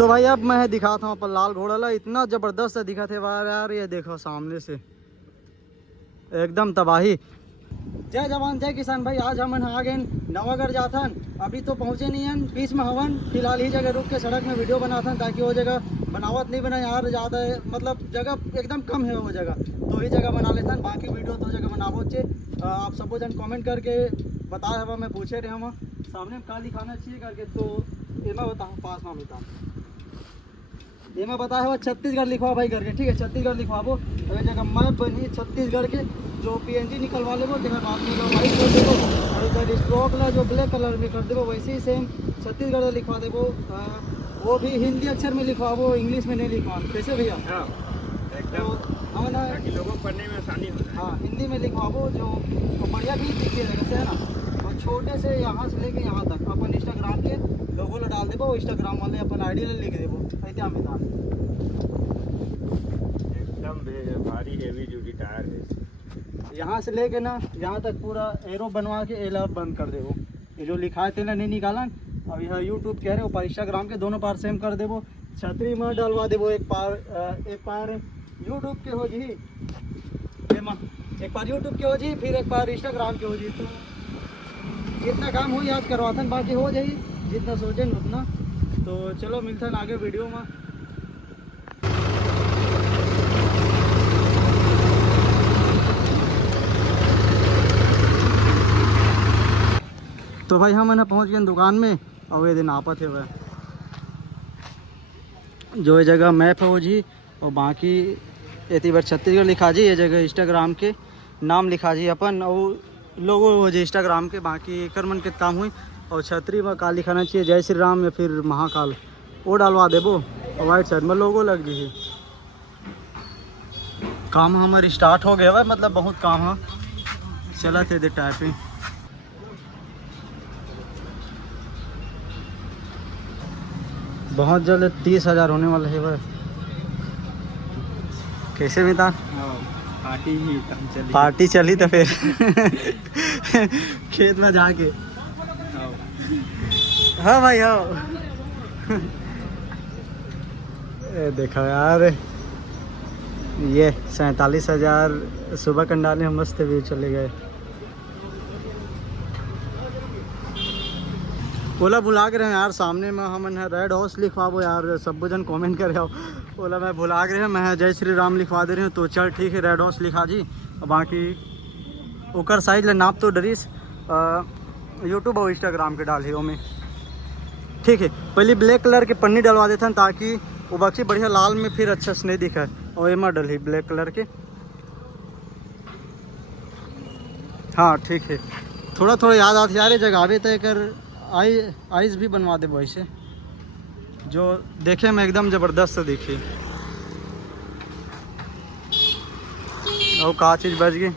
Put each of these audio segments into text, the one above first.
तो भाई अब मैं दिखाता हूँ अपन लाल घोड़ा ला, इतना ज़बरदस्त दिखा थे यार, ये देखो सामने से एकदम तबाही। जय जवान जय किसान भाई, आज हम आ गए नवागढ़ जाथन, अभी तो पहुँचे नहीं हैं, बीच में हवन फिलहाल ही जगह रुक के सड़क में वीडियो बनाथन ताकि वो जगह बनावत नहीं बना यार, ज़्यादा मतलब जगह एकदम कम है वो जगह, तो ही जगह बना लेथन, बाकी वीडियो तो जगह बनाबो चे। आप सबो जन कमेंट करके बताए हवा, मैं पूछे रहे हम सामने में का दिखाना चाहिए करके, तो एमा बताओ पास में बताओ, ये मैं बताया हुआ छत्तीसगढ़ लिखवा भाई करके, ठीक है छत्तीसगढ़ लिखवाबो, अगर जगह मैप बनी छत्तीसगढ़ के, जो PNG निकलवा लेबो जगह बाद में वाइट कर देबो, और इधर स्ट्रोक ला जो ब्लैक कलर में कर देबो, वैसे ही सेम छत्तीसगढ़ लिखवा देबो, वो भी हिंदी अक्षर में लिखवाबो, इंग्लिश में नहीं लिखवा, कैसे भैया? हाँ एकदम हाँ ना, लोगों को पढ़ने में आसानी हो। हाँ हिंदी में लिखवाबो जो तो बढ़िया भी दिखेगा से है ना, और छोटे से यहाँ से लेके यहाँ तक अपन इंस्टाग्राम के लोगो ला डाल देबो, इंस्टाग्राम वाले अपन ID ला लिख देबो, ऐसे हम बता एकदम भारी हेवी ड्यूटी टायर है, यहाँ से लेके ना यहाँ तक पूरा एरो बनवा के एला बंद कर देबो, ये जो लिखाए थे ना नहीं निकालन, अब यह यूट्यूब कह रहे हो पर इंस्टाग्राम के दोनों पार सेम कर देबो, छतरी में डलवा देबो, एक पार यूट्यूब के हो जी, एक बार यूट्यूब के हो जी, फिर एक बार इंस्टाग्राम के हो जी, तो जितना काम हो याद करवाथन, बाकी हो जाए जितना सोचे उतना। तो चलो मिलते हैं आगे वीडियो में। तो भाई हम ना पहुंच गए दुकान में, और ये दिन आपत है वह जो ये जगह मैप है वो जी, और बाकी एती बार छत्तीसगढ़ लिखा जी, ये जगह इंस्टाग्राम के नाम लिखा जी अपन, और लोगो हो जी इंस्टाग्राम के, बाकी कर मन के काम हुई, और छतरी में का लिखाना चाहिए जय श्री राम या फिर महाकाल, वो डालवा देबो, और वाइट साइड में लोगो लग जी। काम हमारे स्टार्ट हो गया है, मतलब बहुत काम है चला थे दे टाइपिंग। बहुत जल्द 30,000 होने वाला है वह, कैसे भी था पार्टी चली तो फिर खेत में जाके हाँ भाई हाँ देखो यार ये 47,000 सुबह कंडाले हम मस्त व्यू चले गए। ओला भुला के रहे यार, सामने में हम रेड हाउस लिखवाबो यार, सब जन कमेंट कर रहे हो, ओला मैं भुला के रहे, मैं जय श्री राम लिखवा दे रहे हूँ, तो चल ठीक है रेड हाउस लिखा जी, बाकी ओकर साइज ले नाप तो डरीस यूट्यूब और इंस्टाग्राम के डाल ही में, ठीक है। पहले ब्लैक कलर के पन्नी डलवा देते हैं ताकि वो बाकी बढ़िया लाल में फिर अच्छा से नहीं दिखा, और एमा डल ही ब्लैक कलर के, हाँ ठीक है। थोड़ा थोड़ा याद आती यार जगह आवे तय कर आइस भी बनवा दे वैसे, जो देखे में एकदम ज़बरदस्त दिखी। और का चीज़ बच गई,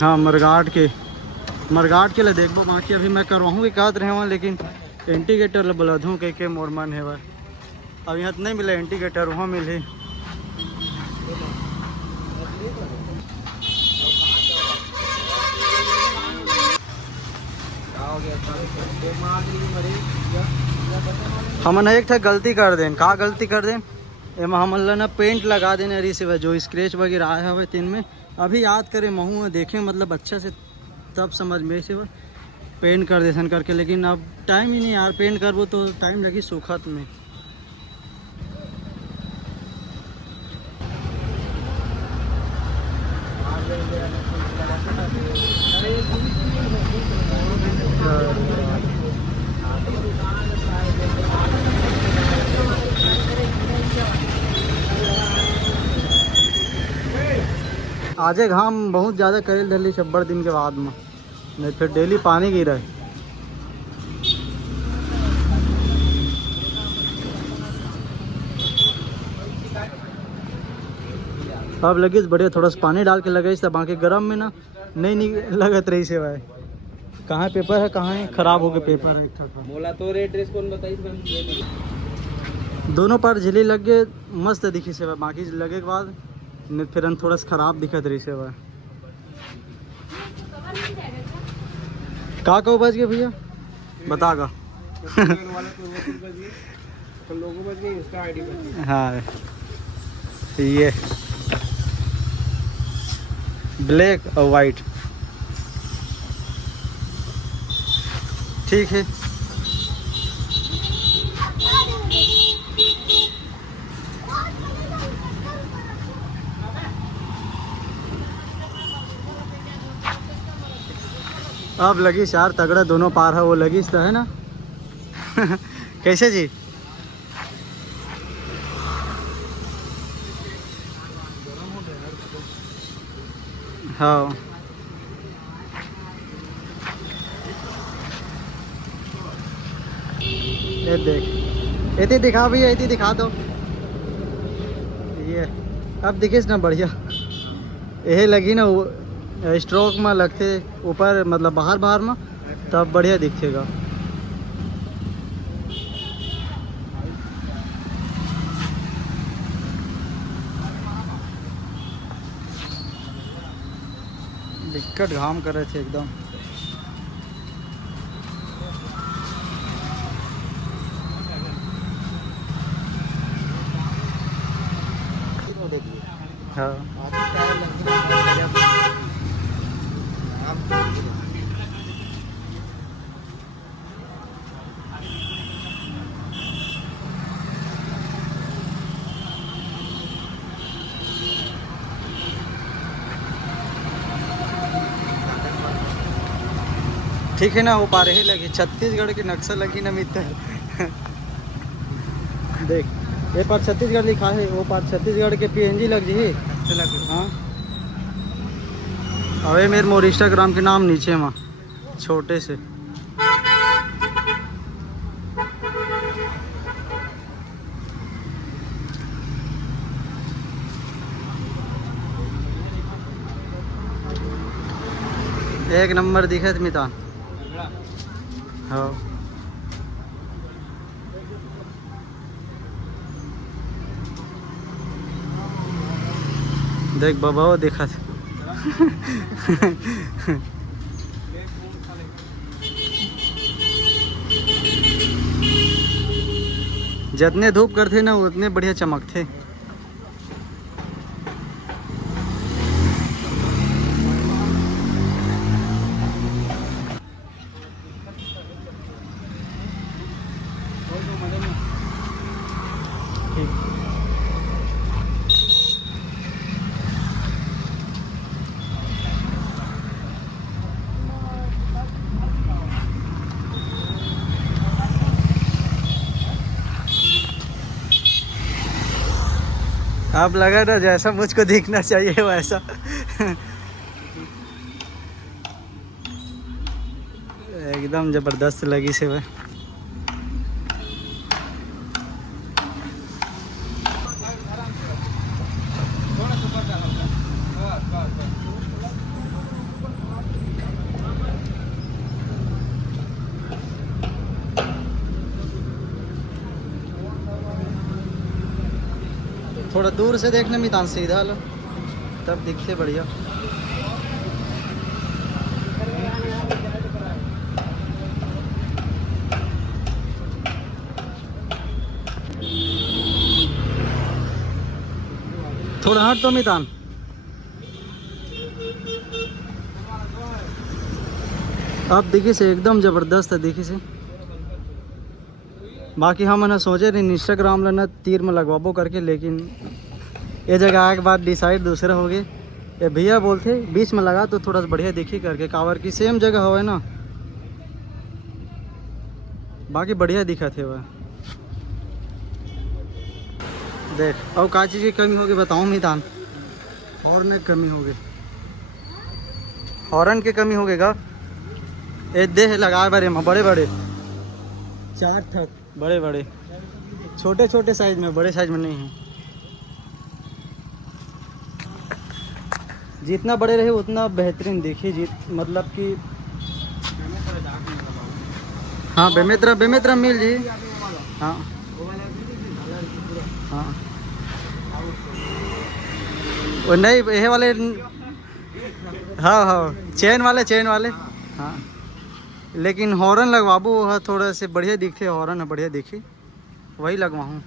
हाँ मरघाट के लिए देखो, बाकी अभी मैं करवाऊँगी कहते रहे वहाँ, लेकिन इंडिकेटर ले बोला दूँ के मोर मन है वह, अब यहाँ तो नहीं मिले इंडिकेटर, वहाँ मिले। हमन एक गलती कर दें, का गलती कर दें एम हमन ना पेंट लगा देने रही से जो स्क्रैच वगैरह आया हुआ तीन में, अभी याद करें महू देखें मतलब अच्छा से तब समझ में से पेंट कर देसन करके, लेकिन अब टाइम ही नहीं यार, पेंट करबो तो टाइम लगी सूखत में। आजे घाम बहुत ज़्यादा करेल धरली 90 दिन के बाद में, नहीं फिर डेली पानी गिरा है। अब लगी बढ़िया थोड़ा सा पानी डाल के लगे, बाकी गर्म में ना नहीं लगत रही से भाई। कहाँ पेपर है, कहाँ है खराब हो गए पेपर है, बोला तो एड्रेस कौन बताइए, दोनों पर झिली लग गए मस्त दिखी से, बाकी लगे के बाद फिर थोड़ा सा खराब दिखत रही से भाई। का बच गए भैया बतागा लोगो बच गई, उसका आईडी बच गई। हाँ ये ब्लैक और वाइट ठीक है। अब लगी चार तगड़ा दोनों पार है, वो लगी तो है ना। कैसे जी? हाँ ये देख, इतनी दिखा भी है, इतनी दिखा दो ये। अब दिखिस ना बढ़िया, यही लगी ना स्ट्रोक में लगते ऊपर, मतलब बाहर बाहर में, तब बढ़िया दिखेगा। दिक्कत घाम करे थे एकदम। हाँ ठीक है ना, वो पा रही लगी छत्तीसगढ़ की नक्शा लगी ना मित्र। देख ये पर छत्तीसगढ़ लिखा है, वो पर छत्तीसगढ़ के PNG लग जी। हाँ अवे मेरे मोर इंस्टाग्राम के नाम नीचे में छोटे से। एक नंबर दिखे मितान। हाँ देख बाबा वो देखा था। जितने धूप करते ना उतने बढ़िया चमकते। अब लगा ना जैसा मुझको दिखना चाहिए वैसा। एकदम जबरदस्त लगी से वह। थोड़ा दूर से देखने में तान सीधा लो तब दिखते बढ़िया। थोड़ा हट तो मितान। अब देखी से एकदम जबरदस्त है देखी से। बाकी हम ना सोचे नहीं इंस्टाग्राम लेना तीर में लगवाबो करके, लेकिन ये जगह आए के बाद डिसाइड दूसरा हो गए। ये भैया बोलते बीच में लगा तो थोड़ा सा बढ़िया दिखी करके, कावर की सेम जगह हो है ना। बाकी बढ़िया दिखा थे वह। देख और का चीज़ की कमी होगी बताऊँ मितान? हॉर्न की कमी होगी, हॉर्न की कमी होगेगा। ये देह लगा बारे में बड़े बड़े 4 ठक बड़े बड़े, छोटे छोटे साइज में, बड़े साइज में नहीं है। जितना बड़े रहे उतना बेहतरीन देखिए जी, मतलब कि हाँ बेमित्रा मिल जी। हाँ हाँ वो नहीं ये वाले। हाँ हाँ चेन वाले हाँ। लेकिन हॉर्न लगवाबो है थोड़ा से बढ़िया दिखे, हॉर्न है बढ़िया दिखी। वही लगवाऊँ,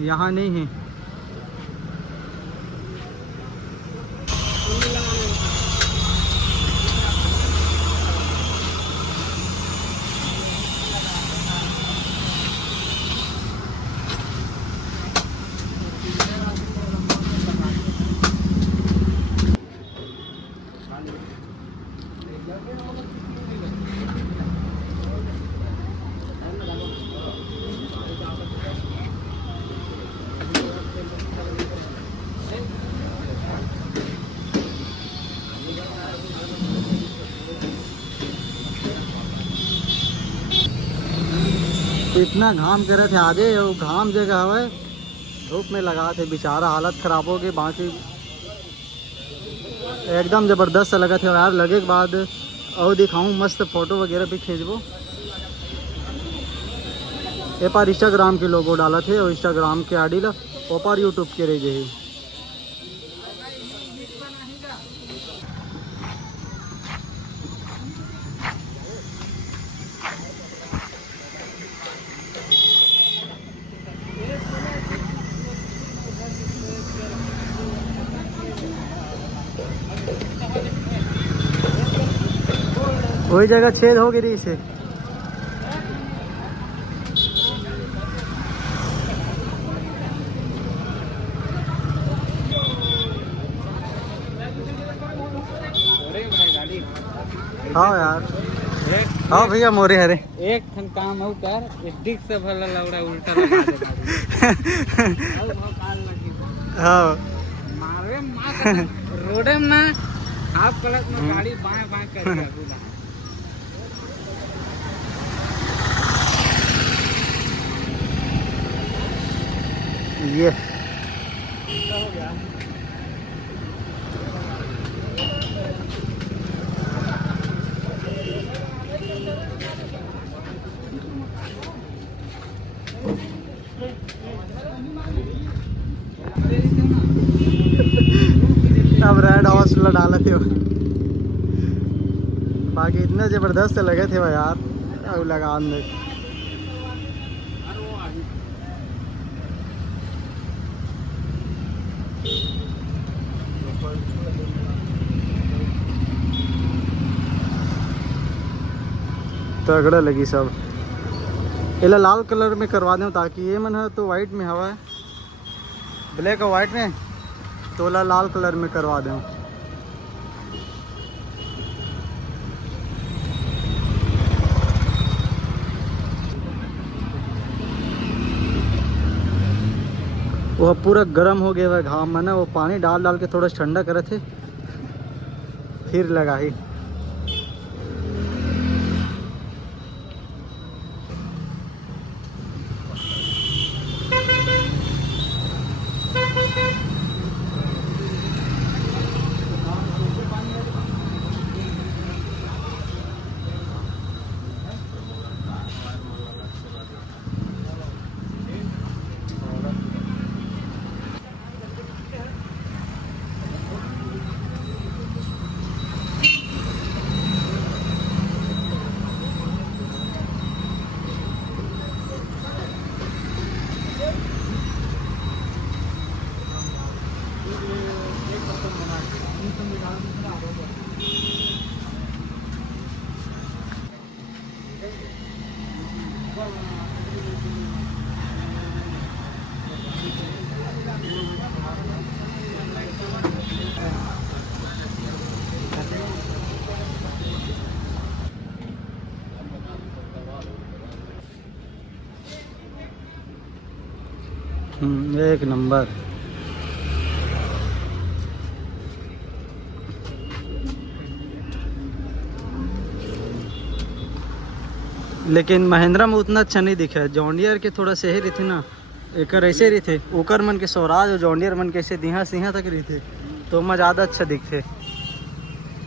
यहाँ नहीं है। इतना घाम करे थे आजे, वो घाम जगह हवे धूप में लगा थे, बेचारा हालत खराब हो गई। बाकी एकदम ज़बरदस्त लगा थे यार। लगे के बाद और दिखाऊं, मस्त फ़ोटो वगैरह भी खींचबो। ये पर इंस्टाग्राम के लोगो डाला थे और इंस्टाग्राम के आईडी ला ओपर यूट्यूब के रह गए। वही जगह छेद हो गई इसे। हाँ यार, हाँ भैया मोरे हरे एक ठन काम हो कर स्टिक से भला लौड़ा उल्टा लगा दे हाँ मारे मार रोडे में ना हाफ कलक में गाड़ी बाएं बाएं कर दिया पूरा। ये हो गया। अब रेड हाउस डाले थे। बाकी इतने ज़बरदस्त लगे थे भाई यार, अब लगा अंदर। तगड़ा लगी सब। इला लाल कलर में करवा दें ताकि ये मन है तो वाइट में हवा है, ब्लैक और वाइट में, तो लाल कलर में करवा दें। वो पूरा गर्म हो गया है घाम में ना, वो पानी डाल डाल के थोड़ा ठंडा करे थे फिर लगाई। एक नंबर। लेकिन महिंद्रा में उतना अच्छा नहीं दिखा है। जॉन डियर के थोड़ा सही रही थी ना, एक ऐसे रही थे ओकर मन के स्वराज और जॉन डियर मन के ऐसे दिहा सिहा तक रही थे तो मैं ज़्यादा अच्छा दिखते।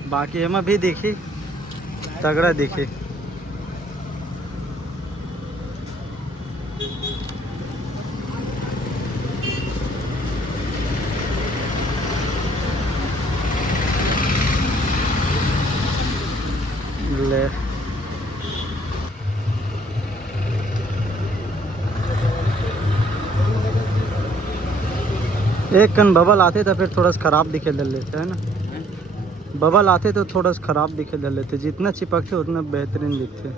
बाकी हमें भी दिखी तगड़ा दिखे। ले एक कन बबल आते तो फिर थोड़ा सा खराब दिखे दल लेते है ना, बबल आते तो थोड़ा सा खराब दिखे दल लेते, जितना चिपकते उतना बेहतरीन दिखते।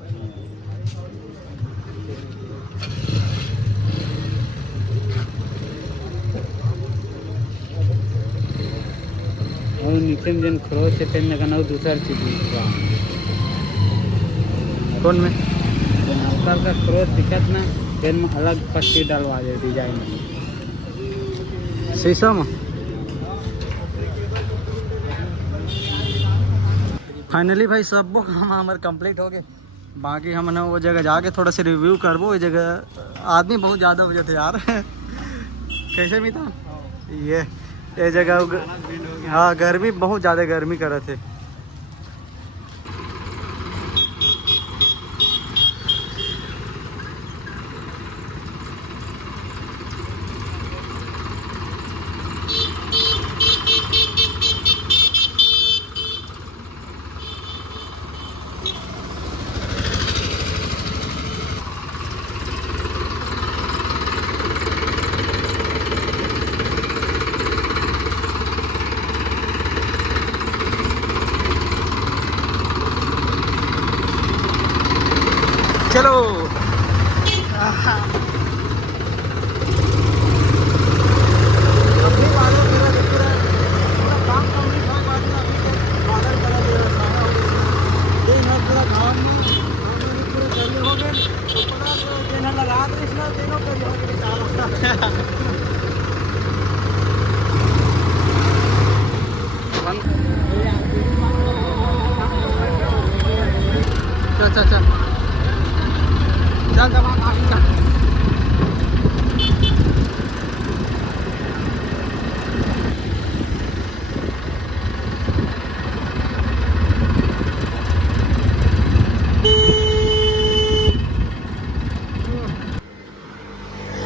और नीचे में जन खरोच से पेन लगाना दूसरा चीज कौन में हल्का का खरोच दिक्कत ना, पेन में अलग पट्टी डलवा दे डिजाइन में शीशा में। फाइनली भाई सब वो काम हमारे कंप्लीट हो गए, बाकी हम ना वो जगह जाके थोड़ा सा रिव्यू करबो। वो जगह आदमी बहुत ज़्यादा हो जाते यार कैसे भी था ये जगह, हाँ गर्मी बहुत ज़्यादा गर्मी कर रहे थे। चलो चल चल चल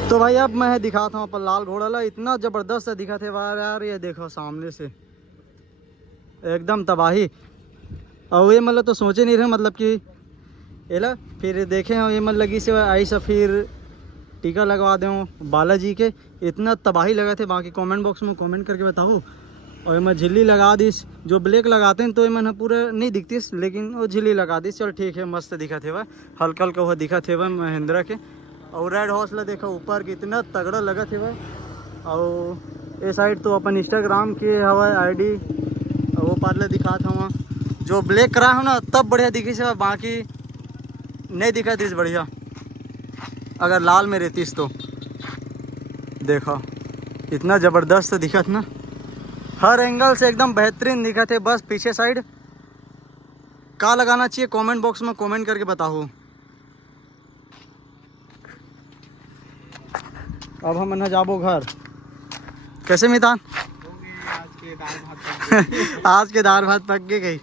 तो भाई अब मैं दिखाता हूँ अपन लाल घोड़ा ला, इतना ज़बरदस्त दिखा थे यार। ये देखो सामने से एकदम तबाही। और ये मतलब तो सोचे नहीं रहे मतलब कि एला फिर देखे हो ये मतलब लगी से आई सा फिर टीका लगवा दें बालाजी के, इतना तबाही लगा थे। बाकी कमेंट बॉक्स में कमेंट करके बताओ। और ये मैं झिल्ली लगा दीस, जो ब्लैक लगाते हैं तो ये मैंने पूरा नहीं दिखती, लेकिन वो झिल्ली लगा दी। चल ठीक है, मस्त दिखा थे वह, हल्का हल्का वह दिखा थे वह महिंद्रा के। और रेड हौसला देखा ऊपर कितना तगड़ा लगा थे वह। और ये साइड तो अपन इंस्टाग्राम के हवा आईडी वो पार्ले दिखा था वहाँ, जो ब्लैक करा हो ना तब बढ़िया दिखी से, बाकी नहीं दिखा थी बढ़िया। अगर लाल में रहतीस तो देखो इतना ज़बरदस्त दिखा था ना, हर एंगल से एकदम बेहतरीन दिखा थे। बस पीछे साइड का लगाना चाहिए कमेंट बॉक्स में कमेंट करके बताओ। अब हम ना जाबो घर। कैसे मितान आज के दाल भात पक गई।